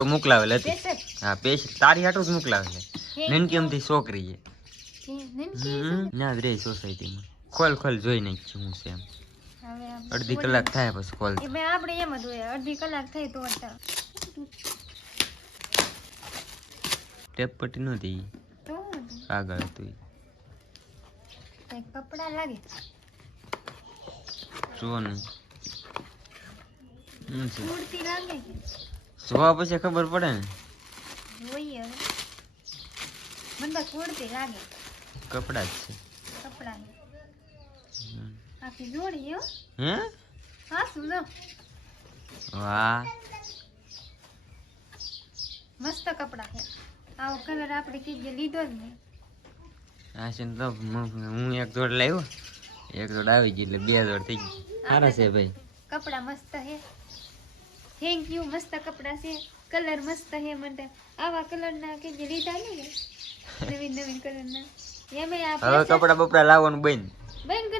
મોકલાવેલ હતી. હા પેશ તારી હાટું જ મોકલાવેલ. નનકી એમથી છોકરી છે ના રે સોસાયટીમાં. ખોલ જોઈ નાખ હું છે એમ. અડધી કલાક થાય પછી ખોલ. આપણે એમ જ હોય અડધી કલાક થાય તો ટેપ પટ્ટી નહોતી આગળ હતું. કપડા લાગે જોવાનું કુર્તી લાગે જોવા પછી ખબર પડે ને. જોઈએ હવે મને તો કુર્તી લાગે. કપડા જ છે. કપડા આખી જોડી હો. હે હા શું જો વાહ મસ્ત કપડા છે. આવો કલર આપણે કીધે લીધો જ ને. હા છે તો હું એક જોડ લાવ્યો. એક જોડ આવી ગઈ એટલે બે જોડ થઈ ગઈ. સારા છે ભાઈ કપડા મસ્ત છે. થેન્ક યુ મસ્ત કપડા છે. કલર મસ્ત છે. મને આવા કલર ના કે જે લીધા ને નવીન કલર ના એમે હવે કપડા બપડા લાવવાનું બંધ બંધ